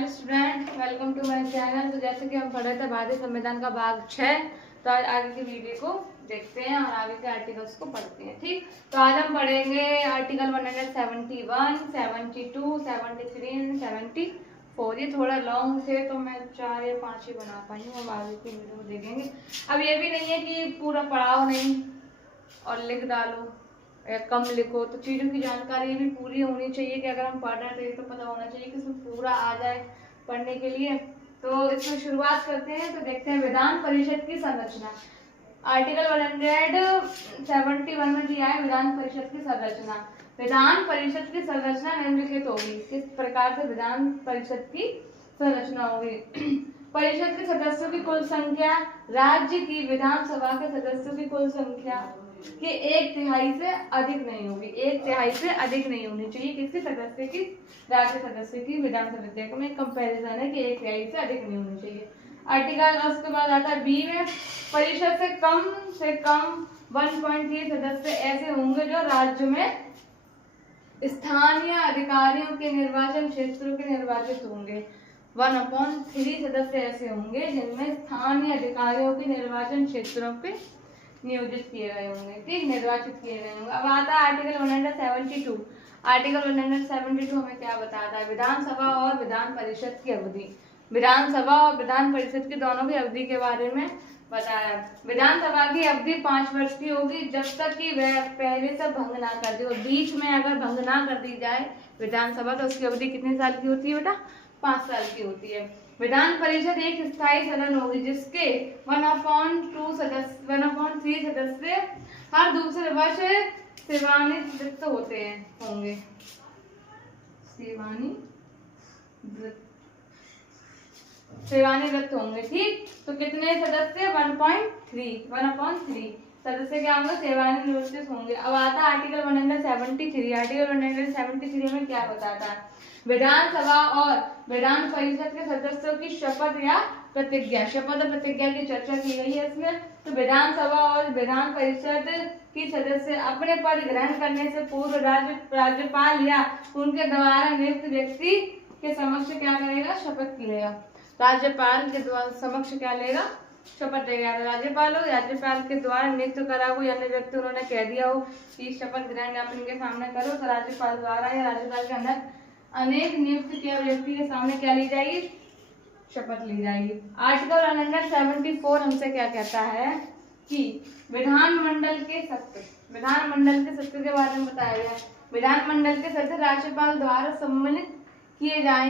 Hello student, welcome to my channel. तो जैसे कि हम पढ़ रहे थे भारतीय संविधान का भाग 6, तो आज आगे की वीडियो को देखते हैं और आगे के आर्टिकल्स को पढ़ते हैं। ठीक, तो आज हम पढ़ेंगे आर्टिकल 171, 72, 73, 74। ये थोड़ा लॉन्ग थे तो मैं 4 या 5 ही बना पाई हूँ। अब आगे की वीडियो को देखेंगे। अब ये भी नहीं है कि पूरा पढ़ाओ नहीं और लिख डालो या कम लिखो, तो चीज़ों की जानकारी भी पूरी होनी चाहिए कि अगर हम पढ़ रहे हैं तो पता होना चाहिए कि इसमें पूरा आ जाए पढ़ने के लिए। तो इसमें शुरुआत करते हैं। तो देखते हैं विधान परिषद की संरचना। आर्टिकल 171 में दिया है विधान परिषद की संरचना। विधान परिषद की संरचना निम्नलिखित होगी। किस प्रकार से विधान परिषद की संरचना होगी? परिषद के सदस्यों की कुल संख्या राज्य की विधानसभा के सदस्यों की कुल संख्या कि 1/3 से अधिक नहीं होगी। 1/3 से अधिक नहीं होनी चाहिए किसी सदस्य की, राज्य सदस्य की विधानसभा में कंपैरिजन है कि 1/3 से अधिक नहीं होनी चाहिए। आर्टिकल उसके बाद आता है बी में, परिषद से कम 1.3 सदस्य ऐसे होंगे जो राज्य में स्थानीय अधिकारियों के निर्वाचन क्षेत्रों के निर्वाचित होंगे। 1/3 सदस्य ऐसे होंगे जिनमें स्थानीय अधिकारियों के निर्वाचन क्षेत्रों पे नियोजित किए गए होंगे। ठीक, निर्वाचित किए गए होंगे। अब आता है आर्टिकल 172। आर्टिकल 172 हमें क्या बताता है? विधानसभा और विधान परिषद की अवधि। विधानसभा और विधान परिषद की दोनों की अवधि के बारे में बताया। विधानसभा की अवधि 5 वर्ष की होगी जब तक कि वह पहले से भंग ना कर दी, और बीच में अगर भंग ना कर दी जाए विधानसभा तो उसकी अवधि कितने साल की होती है बेटा? 5 साल की होती है। विधान परिषद एक स्थायी सदन होगी जिसके 1/3 सदस्य हर दूसरे वर्ष सेवानिवृत्त होंगे। सेवानिवृत्त होंगे। ठीक, तो कितने सदस्य? 1/3 सदस्य क्या होंगे? सेवानिवृत्त होंगे। अब आता है आर्टिकल 173। आर्टिकल 173 में क्या बताता है? विधानसभा और विधान परिषद के सदस्यों की शपथ या प्रतिज्ञा। शपथ और प्रतिज्ञा की चर्चा की गई है इसमें। तो विधानसभा और विधान परिषद की सदस्य अपने पद ग्रहण करने से पूर्व राज्यपाल या उनके द्वारा नियुक्त व्यक्ति के समक्ष क्या करेगा? शपथ लेगा। राज्यपाल के द्वारा समक्ष क्या लेगा? शपथ लेगा। राज्यपाल के द्वारा नियुक्त करा कोई अन्य व्यक्ति उन्होंने कह दिया हो कि शपथ ग्रहण आप इनके सामने करो, तो राज्यपाल द्वारा या राज्यपाल के अंदर अनेक नियुक्त किए व्यक्ति के सामने क्या ली जाएगी? शपथ ली जाएगी। आर्टिकल 174 हमसे क्या कहता है कि विधानमंडल के सत्र के बारे में बताया गया है। विधानमंडल के सत्र राज्यपाल द्वारा सम्मानित किए जाएंगे।